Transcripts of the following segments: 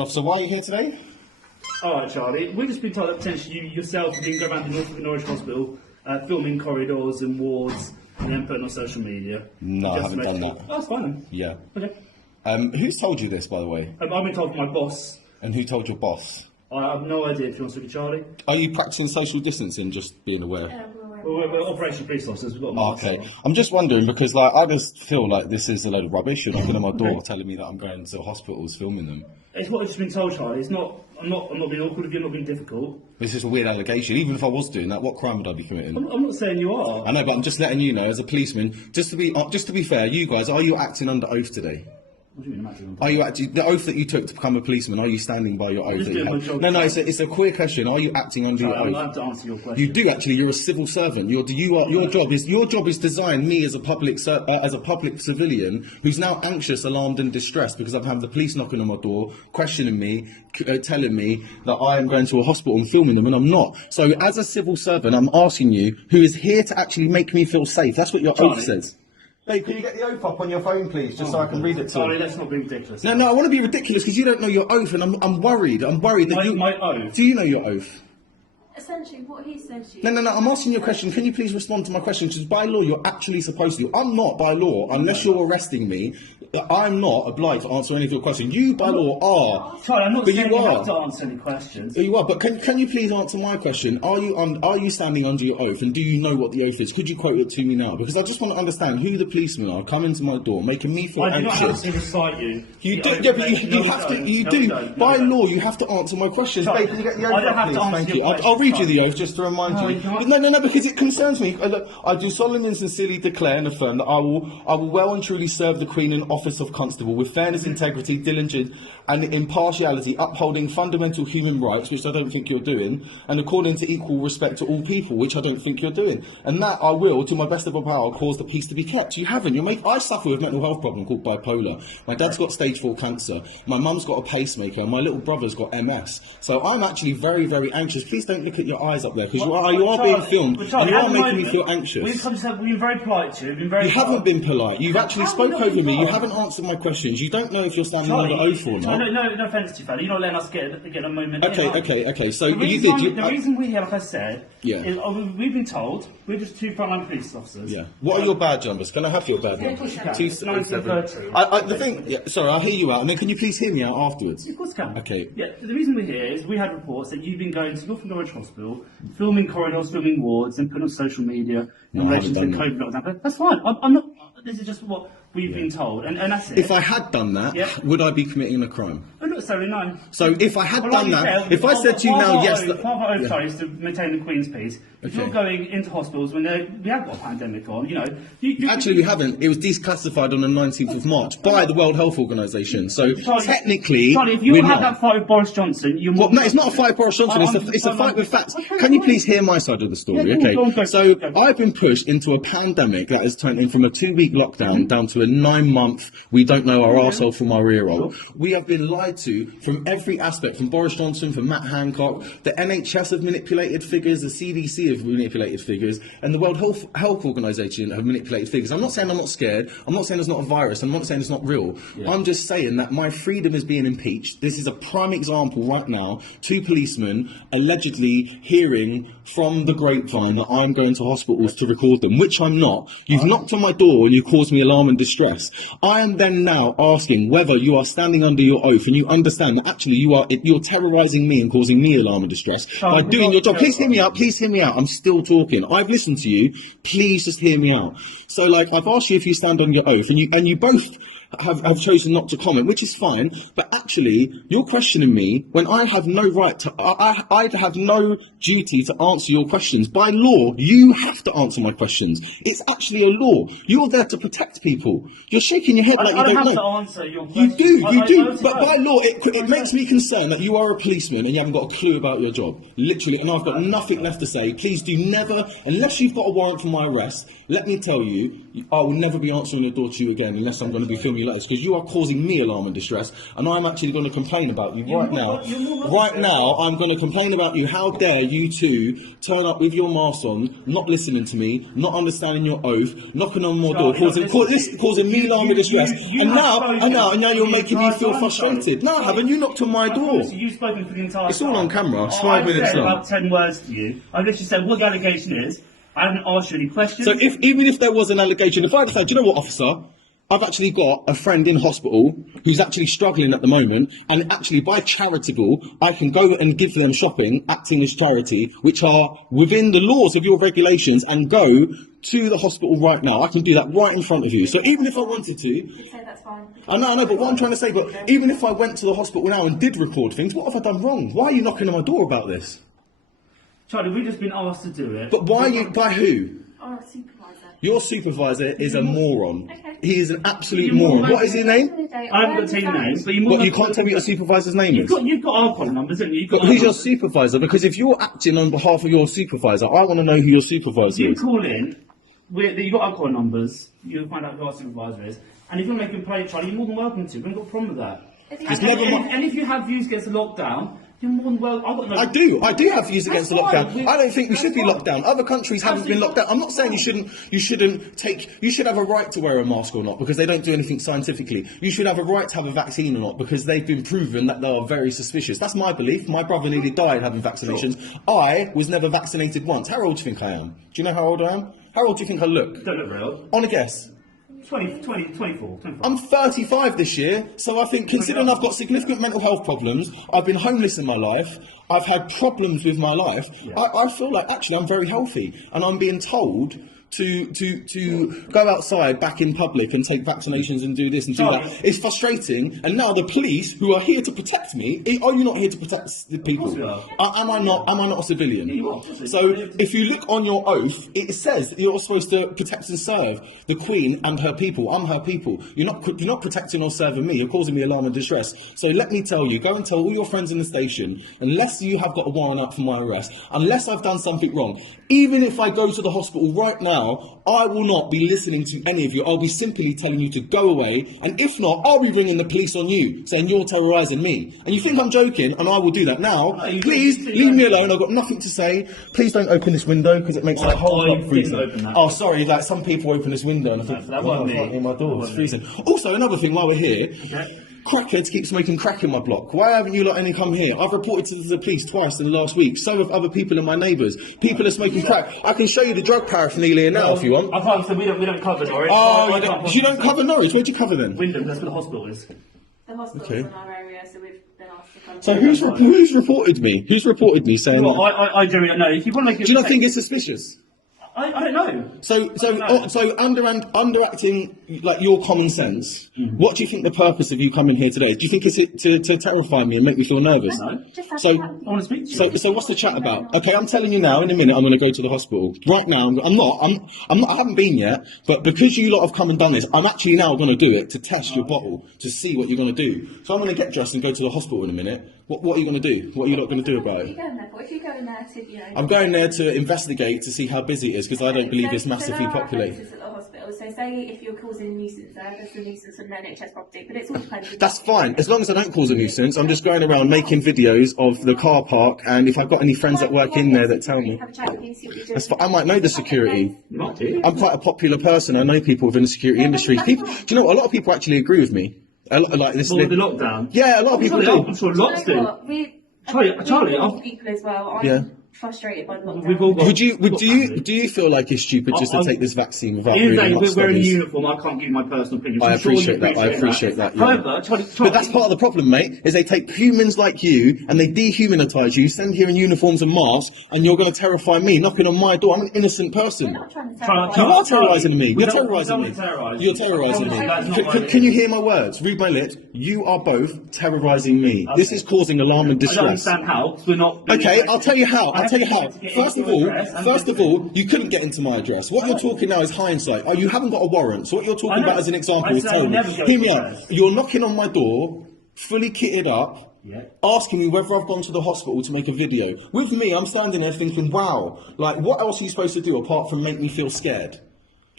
Officer, why are you here today? Alright, Charlie, we've just been told that potentially you yourself have been going around the North of Norwich Hospital, filming corridors and wards and then putting on social media. No, I haven't done that. Oh, that's fine then. Yeah. Okay. Who's told you this, by the way? I've been told by my boss. And who told your boss? I have no idea if you want to speak to Charlie. Are you practicing social distancing, just being aware? We're Operation Police Officers, we've got masks Okay. on. I'm just wondering because, I just feel like this is a load of rubbish. You're knocking on my door telling me that I'm going to hospitals filming them. It's what I've just been told, Charlie. I'm not being awkward with you, I'm not being difficult. This is a weird allegation. Even if I was doing that, what crime would I be committing? I'm not saying you are. I know, but I'm just letting you know, as a policeman, just to be fair, you guys, are you acting under oath today? What do you mean I'm acting? Are you actually, the oath that you took to become a policeman, are you standing by your oath? just that you doing my have? job. No, it's a clear question. Are you acting under your I'm oath? going to have to answer your question. You do actually. You're a civil servant. Your job is to design me as a public civilian who's now anxious, alarmed, and distressed because I've had the police knocking on my door, questioning me, telling me that I am going to a hospital and filming them, and I'm not. So, as a civil servant, I'm asking you, who is here to actually make me feel safe. That's what your oath says. Babe, can you get the oath up on your phone, please, just so I can read it to Charlie, you? let's not be ridiculous. No, I want to be ridiculous because you don't know your oath, and I'm worried. I'm worried that you. My oath? Do you know your oath? Essentially, what he said to you. No, I'm asking you a question. Can you please respond to my question? Because by law, you're actually supposed to. I'm not, by law, unless you're arresting me, I'm not obliged to answer any of your questions. You, by law, are. Charlie, I'm not But saying you you are. have to answer any questions. You are, but can you please answer my question? Are you standing under your oath, and do you know what the oath is? Could you quote it to me now? Because I just want to understand who the policemen are coming to my door, making me feel I do not have anxious. to recite you. You the do, oath yeah, but that- you no, have to. don't. You No, do. don't. By No, law, you have to answer my questions. Charlie, Babe, can you get the oath I don't up, have to please? answer Thank your you. I'll questions, read you the Charlie. oath just to remind No, you. you can't. But no, because it concerns me. Look, I do solemnly and sincerely declare and affirm that I will well and truly serve the Queen in office of constable with fairness, integrity, diligence, and impartiality, upholding fundamental human rights, which I don't think you're doing, and according to equal respect to all people, which I don't think you're doing. And that I will, to my best of my power, cause the peace to be kept. You haven't. I suffer with a mental health problem called bipolar. My dad's got stage 4 cancer. My mum's got a pacemaker. And my little brother's got MS. So I'm actually very, very anxious. Please don't look at your eyes up there, because you are being filmed, and you are making me feel anxious. We've been very polite to you. We've been very You haven't been polite. You've actually How have we spoke not over been me. You polite? haven't answered my questions. You don't know if you're standing Charlie, under oath or not. no offence to you, fella. You're not letting us get a moment. Okay. So The you reason did. the reason we're here, like I said, Yeah. is we've been told we're just 2 frontline police officers. Yeah. What are your badge numbers? Can I have your badge Yeah, of numbers? course you can. 277. 1930. The thing. Yeah, sorry, I'll hear you out, and then can you please hear me out afterwards? Of course you can. Okay. Yeah, the reason we're here is we had reports that you've been going to North Norwich Hospital, filming corridors, filming wards, and putting on social media No, in I relation to the haven't done COVID lockdown. That's fine. I'm not. This is just what we've been told, and that's it. If I had done that, Yeah. would I be committing a crime? But not necessarily, no. So if I had Well, done like you that, said, if I said to you part of now, our yes, oath- that, part of our oath, yeah. sorry, is to maintain the Queen's peace. If Okay. you're going into hospitals when we have got a pandemic on, you Actually, we haven't. It was declassified on the 19th of March by the World Health Organization. So technically, Charlie, if you we're had not. that fight with Boris Johnson, you're more. Well, no, it's not a fight, Boris Johnson. It's a fight with facts. Can you please hear my side of the story? Yeah, go on, Okay. go. So Go. I've been pushed into a pandemic that has turned in from a 2-week lockdown down to a 9-month. We don't know our arsehole from our ear roll. We have been lied to from every aspect, from Boris Johnson, from Matt Hancock. The NHS have manipulated figures. The CDC have manipulated figures, and the World Health Organization have manipulated figures. I'm not saying I'm not scared. I'm not saying there's not a virus. I'm not saying it's not real. I'm just saying that my freedom is being impeached. This is a prime example right now. 2 policemen allegedly hearing from the grapevine that I'm going to hospitals to record them, which I'm not. You've knocked on my door and you caused me alarm and distress. I am then now asking whether you are standing under your oath and you understand that actually you're terrorising me and causing me alarm and distress by doing your job. Please hear me out. Please hear me out. I'm still talking. I've listened to you. Please just hear me out. So, I've asked you if you stand on your oath, and you both have chosen not to comment, which is fine. But actually, you're questioning me when I have no right to. I have no duty to answer your questions. By law, you have to answer my questions. It's actually a law. You're there to protect people. You're shaking your head like I you don't don't have know. to answer your You question. do. I But by law, it makes me concerned that you are a policeman and you haven't got a clue about your job. Literally, and I've got nothing left to say. Please do never, unless you've got a warrant for my arrest, let me tell you, I will never be answering the door to you again unless I'm going to be filming you like this because you are causing me alarm and distress, and I'm actually going to complain about you right now. You're more Right now, I'm going to complain about you. How dare you two turn up with your mask on, not listening to me, not understanding your oath, knocking on my door, causing me alarm and distress, and now you're making me feel frustrated. No, I haven't. You knocked on my door. You've spoken for the entire It's all on camera. It's Oh, 5 I've minutes said long. about 10 words to you. I've literally said what the allegation is. I haven't asked you any questions. So even if there was an allegation, if I decide, do you know what, officer? I've actually got a friend in hospital who's actually struggling at the moment, and actually by charitable, I can go and give them shopping, acting as charity, which are within the laws of your regulations, and go to the hospital right now. I can do that right in front of you. So even if I wanted to, You say that's fine. I know, but what I'm trying to say, but even if I went to the hospital now and did record things, what have I done wrong? Why are you knocking on my door about this? Charlie, we've just been asked to do it. But why are you, by who? Or a supervisor. Your supervisor is a moron. Okay. He is an absolute You're more moron. What is his name? I haven't got to tell you names, but you're more What, you than- can't tell me what your supervisor's name You've is? got our contact numbers, haven't you? You've got But who's our your numbers. supervisor? Because if you're acting on behalf of your supervisor, I want to know who your supervisor You is. call in, you've got our call numbers, you'll find out who our supervisor is. And if you want to make a complaint, Charlie, you're more than welcome to. We haven't got a problem with that. It's never And if you have views against the lockdown, you're more than welcome. I do have views against the That's lockdown. fine. I don't think we should be That's locked down. Other countries haven't been locked down. I'm not saying you should have a right to wear a mask or not because they don't do anything scientifically. You should have a right to have a vaccine or not because they've been proven that they are very suspicious. That's my belief. My brother nearly died having vaccinations. I was never vaccinated once. How old do you think I am? Do you know how old I am? How old do you think I look? Don't look real. On a guess. 24. I'm 35 this year, so I think considering I've got significant mental health problems, I've been homeless in my life, I've had problems with my life, I feel like actually I'm very healthy and I'm being told to go outside back in public and take vaccinations and do this and do that. It's frustrating, and now the police who are here to protect me, are you not here to protect the people? Of course we Am I not a civilian? Yeah, you are. So if you look on your oath, it says that you're supposed to protect and serve the Queen and her people. I'm her people. You're not protecting or serving me. You're causing me alarm and distress. So let me tell you, go and tell all your friends in the station, unless you have got a warrant out for my arrest, unless I've done something wrong, even if I go to the hospital right now, I will not be listening to any of you. I'll be simply telling you to go away, and if not, I'll be ringing the police on you, saying you're terrorising me. And you think I'm joking, and I will do that now. Please leave me alone. I've got nothing to say. Please don't open this window because it makes the whole lot freezing. Open that. Oh, sorry. Like some people open this window and I think, that wasn't I can't me. hear my door. That It's wasn't freezing. Also, another thing while we're here. Okay. Crackheads keep smoking crack in my block. Why haven't you lot any come here? I've reported to the police twice in the last week. So have other people and my neighbours. People are smoking crack. I can show you the drug paraphernalia now if you want. I can't say we don't cover Norwich. Oh, I can't you don't cover Norwich? Where'd you cover then? Wyndham, that's where the hospital is. The hospital's Okay. in our area, so we've been asked to come. So who's reported me? Who's reported me saying... Well, I generally don't know. If you want to make it, Do you not think it's suspicious? I don't know. So underacting like your common sense. Mm-hmm. What do you think the purpose of you coming here today is? Do you think it's to terrify me and make me feel nervous? No. Just have So- to have I want to speak to you. So what's the chat about? Okay, I'm telling you now. In a minute, I'm going to go to the hospital. Right now, I'm not. I haven't been yet. But because you lot have come and done this, I'm actually now going to do it to test your bottle to see what you're going to do. So I'm going to get dressed and go to the hospital in a minute. What are you going to do? What are you lot going to do about What are you it? going there for? If you go in there to, I'm going there to investigate to see how busy it is because I don't believe it's massively there are populated. offences at the hospital. So say if you're causing a nuisance there, there's a nuisance on an NHS property, but it's all depends. That's fine. As long as I don't cause a nuisance, I'm just going around making videos of the car park, and if I've got any friends that work in there that tell me, Have a chat with you, see what you're doing. that's fine. I might know the security. Not do. I'm quite a popular person. I know people within the security industry. People, do you know what? A lot of people actually agree with me. A lot, like this. For the lockdown. Yeah, a lot of people Charlie, do. I'm sure Do you lots know do. what? Charlie, we're people as well. I'm Yeah. frustrated by the lockdown. We've all got. Do you feel like it's stupid just to I'm- take this vaccine without Ian reading Dane, up we're in studies? uniform. I can't give you my personal opinion. I I'm sure you appreciate that. I appreciate that. Yeah. However, Charlie, But that's part of the problem, mate, is they take humans like you and they dehumanise you, send here in uniforms and masks, and you're going to terrify me, knocking on my door. I'm an innocent We're person. not trying to Charlie, terrify You are terrorising me. We You're don't- terrorising we me. don't terrorise You're you. terrorising me. That's not Can, what can, it can is. you hear my words? Read my lips. You are both terrorising me. This is causing alarm and I don't distress. understand how, 'cause we're not. Okay, I'll tell you how. I I'll tell you have how. to get First into of all, your address. you couldn't get into my address. What you're talking now is hindsight. Oh, you haven't got a warrant. So what you're I talking know. about as an example I is said I would terrible. never go Hear to me your out. address. You're knocking on my door, fully kitted up, Yeah. asking me whether I've gone to the hospital to make a video. With me, I'm standing there thinking, wow, like what else are you supposed to do apart from make me feel scared?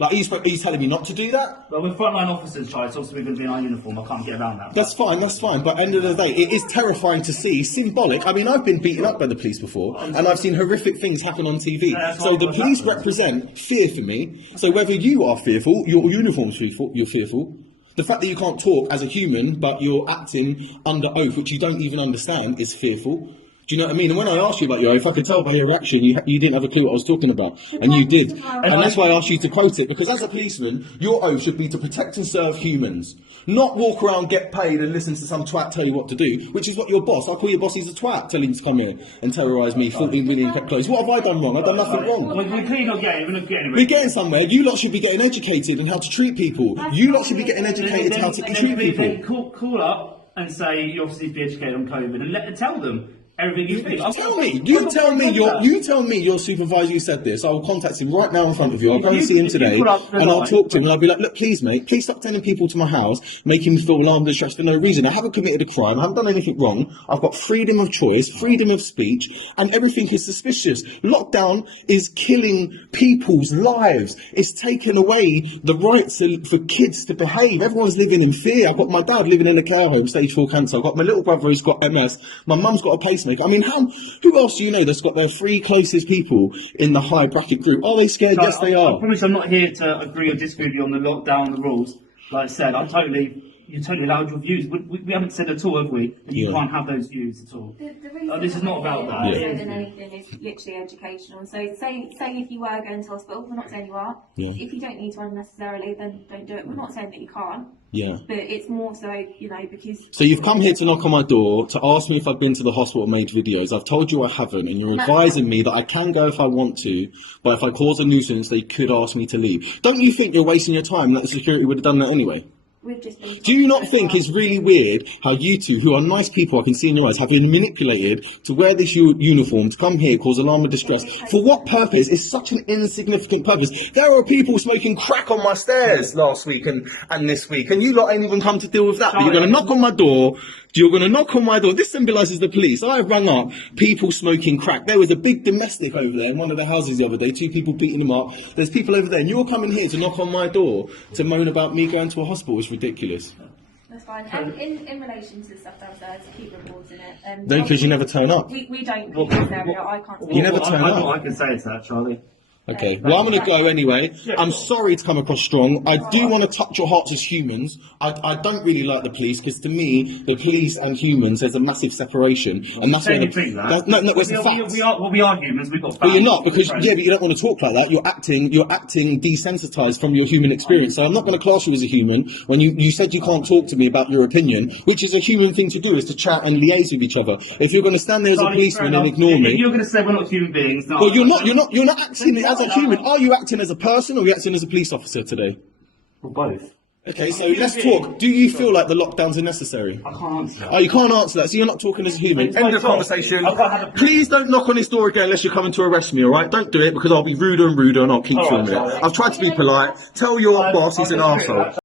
Like, are you telling me not to do that? Well, we're frontline officers, Charlie, so obviously we're going to be in our uniform. I can't get around that. That's fine, but at the end of the day, it is terrifying to see, symbolic. I mean, I've been beaten up by the police before, and I've seen horrific things happen on TV. So the police represent fear for me. So whether you are fearful, your uniform's fearful, you're fearful. The fact that you can't talk as a human, but you're acting under oath, which you don't even understand, is fearful. Do you know what I mean? And when I asked you about your oath, I could tell by your reaction you didn't have a clue what I was talking about. And you did. And that's why I asked you to quote it, because as a policeman, your oath should be to protect and serve humans. Not walk around, get paid and listen to some twat tell you what to do, which is what your boss, I call your boss, he's a twat, telling him to come here and terrorise me, 14 million kept closed. What have I done wrong? I've done nothing wrong. We're clearly not getting, we're not getting anywhere. We're getting somewhere. You lot should be getting educated on how to treat people. You lot should be getting educated how to treat people. Then call up and say you obviously be educated on COVID and tell them everything you think. You tell me your supervisor you said this. I will contact him right now in front of you. I'll go and see him today and I'll talk to him and I'll be like, look, please mate, please stop sending people to my house, making me feel alarmed and stressed for no reason. I haven't committed a crime, I haven't done anything wrong. I've got freedom of choice, freedom of speech, and everything is suspicious. Lockdown is killing people's lives. It's taken away the rights for kids to behave. Everyone's living in fear. I've got my dad living in a care home, stage 4 cancer. I've got my little brother who's got MS. My mum's got a pacemaker. I mean, who else do you know that's got their 3 closest people in the high bracket group? Are they scared? Yes, they are. I promise I'm not here to agree or disagree with you on the lockdown and the rules. Like I said, you're totally allowed your views. We haven't said at all, have we? That you can't have those views at all. The reason This is not about that. More than anything is literally educational. So say if you were going to hospital, we're not saying you are. Yeah. If you don't need to unnecessarily, then don't do it. We're not saying that you can't. Yeah. But it's more so, because... So you've come here to knock on my door to ask me if I've been to the hospital and made videos. I've told you I haven't, and you're advising me that I can go if I want to, but if I cause a nuisance, they could ask me to leave. Don't you think you're wasting your time, that the security would have done that anyway? We've just been Do you not think it's really weird how you two, who are nice people, I can see in your eyes, have been manipulated to wear this uniform, to come here, cause alarm and distress? For what purpose? It's such an insignificant purpose. There are people smoking crack on my stairs last week and this week, and you lot ain't even come to deal with that. But you're going to knock on my door. This symbolises the police. I rang up people smoking crack. There was a big domestic over there in one of the houses the other day, 2 people beating them up. There's people over there, and you're coming here to knock on my door to moan about me going to a hospital. It's ridiculous. That's fine. And in relation to stuff downstairs, keep reporting it. No, because you never turn up. We don't keep this area. I can't. You never turn up. What I can say is that, Charlie. Okay, well, I'm going to go anyway. I'm sorry to come across strong. I do want to touch your hearts as humans. I don't really like the police, because to me, the police and humans, there's a massive separation. And that's where you think that? No, it's a fact. We are humans. We've got. But you're not, because but you don't want to talk like that. You're acting desensitized from your human experience. So I'm not going to class you as a human when you said you can't talk to me about your opinion, which is a human thing to do, is to chat and liaise with each other. If you're going to stand there as a policeman and ignore me, if you're going to say we're not human beings, no. Well, you're not acting as a human. Are you acting as a person, or are you acting as a police officer today? Well, both. Okay, so let's talk. Do you feel like the lockdowns are necessary? I can't answer that. Oh, you can't answer that, so you're not talking as a human. End of conversation. Please don't knock on this door again unless you're coming to arrest me, alright? Don't do it, because I'll be ruder and ruder and I'll keep filming it. I've tried to be polite. Tell your boss he's an arsehole.